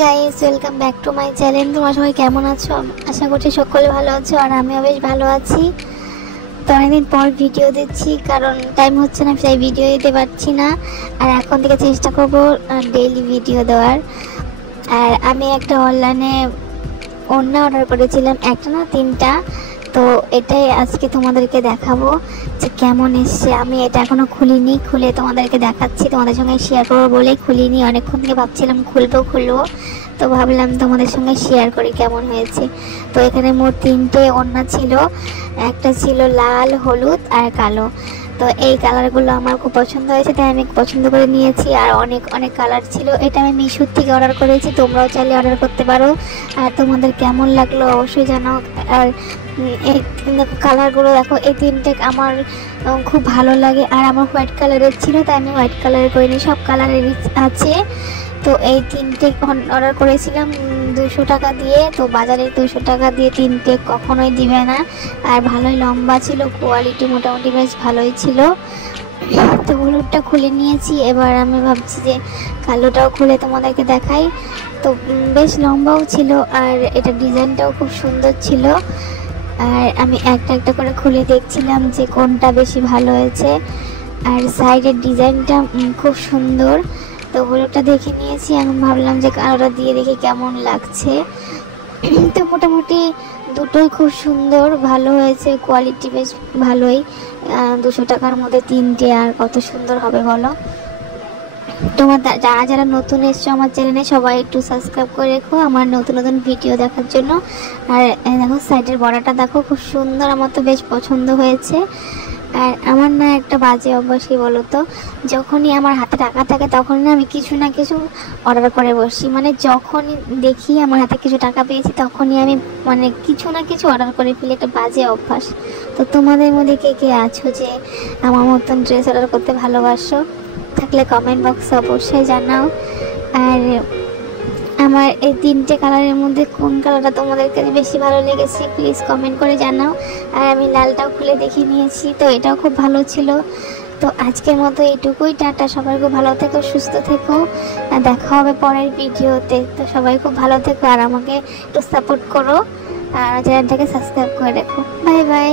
Guys, welcome back to my channel. তোমরা সবাই কেমন আছো? আশা করছি সকলে ভালো আছো, আর আমিও বেশ ভালো আছি। তো অনেকদিন পর ভিডিও দিচ্ছি, কারণ টাইম হচ্ছে না, তাই ভিডিও দিতে পারছি না। আর এখন থেকে চেষ্টা করবো ডেইলি ভিডিও দেওয়ার। আর আমি একটা অনলাইনে ওড়না অর্ডার করেছিলাম, একটা না তিনটা। তো এটাই আজকে তোমাদেরকে দেখাবো যে কেমন এসছে। আমি এটা এখনো খুলিনি, খুলে তোমাদেরকে দেখাচ্ছি, তোমাদের সঙ্গে শেয়ার করবো বলেই খুলিনি। অনেকক্ষণ থেকে ভাবছিলাম খুলবো, তো ভাবলাম তোমাদের সঙ্গে শেয়ার করি কেমন হয়েছে। তো এখানে মোট তিনটে ওড়না ছিল, একটা ছিল লাল, হলুদ আর কালো। তো এই কালারগুলো আমার খুব পছন্দ হয়েছে, তাই আমি পছন্দ করে নিয়েছি। আর অনেক অনেক কালার ছিল। এটা আমি মিশোর থেকে অর্ডার করেছি, তোমরাও চাইলে অর্ডার করতে পারো। আর তোমাদের কেমন লাগলো অবশ্যই জানাও। আর এই দেখো কালারগুলো, দেখো এই তিনটে আমার খুব ভালো লাগে। আর আমার হোয়াইট কালারের ছিল, তাই আমি হোয়াইট কালারের করিনি, সব কালারেরই আছে। তো এই তিনটে অর্ডার করেছিলাম 200 টাকা দিয়ে। তো বাজারে 200 টাকা দিয়ে তিনটে কখনোই দিবে না। আর ভালোই লম্বা ছিল, কোয়ালিটি মোটামুটি বেশ ভালোই ছিল। তো হলুদটা খুলে নিয়েছি, এবার আমি ভাবছি যে কালোটাও খুলে তোমাদেরকে দেখাই। তো বেশ লম্বাও ছিল, আর এটা ডিজাইনটাও খুব সুন্দর ছিল। আর আমি একটা একটা করে খুলে দেখছিলাম যে কোনটা বেশি ভালো হয়েছে। আর সাইডের ডিজাইনটা খুব সুন্দর। তো হলুদটা দেখে নিয়েছি, এখন ভাবলাম যে কালোটা দিয়ে দেখি কেমন লাগছে। তো মোটামুটি দুটোই খুব সুন্দর, ভালো হয়েছে, কোয়ালিটি বেশ ভালোই। 200 টাকার মধ্যে তিনটে, আর কত সুন্দর হবে বলো। তোমার যারা যারা নতুন এসছো আমার চ্যানেলে, সবাই একটু সাবস্ক্রাইব করে রেখো আমার নতুন নতুন ভিডিও দেখার জন্য। আর দেখো সাইডের বর্ডারটা দেখো, খুব সুন্দর, আমার তো বেশ পছন্দ হয়েছে। আর আমার না একটা বাজে অভ্যাস কি বলো তো, যখনই আমার হাতে টাকা থাকে তখনই আমি কিছু না কিছু অর্ডার করে বসি। মানে যখনই দেখি আমার হাতে কিছু টাকা পেয়েছি, তখনই আমি কিছু না কিছু অর্ডার করে ফেলি, একটা বাজে অভ্যাস। তো তোমাদের মধ্যে কে কে আছো যে আমার মতন ড্রেস অর্ডার করতে ভালোবাসো? থাকলে কমেন্ট বক্সে অবশ্যই জানাও। আর আমার এই তিনটে কালারের মধ্যে কোন কালারটা তোমাদের কাছে বেশি ভালো লেগেছে প্লিজ কমেন্ট করে জানাও। আর আমি লালটাও খুলে দেখে নিয়েছি, তো এটাও খুব ভালো ছিল। তো আজকের মতো এইটুকুই, টাটা। সবাই খুব ভালো থেকো, সুস্থ থেকো, আর দেখা হবে পরের ভিডিওতে। তো সবাই খুব ভালো থেকো, আর আমাকে একটু সাপোর্ট করো, আর চ্যানেলটাকে সাবস্ক্রাইব করে রেখো। Bye bye.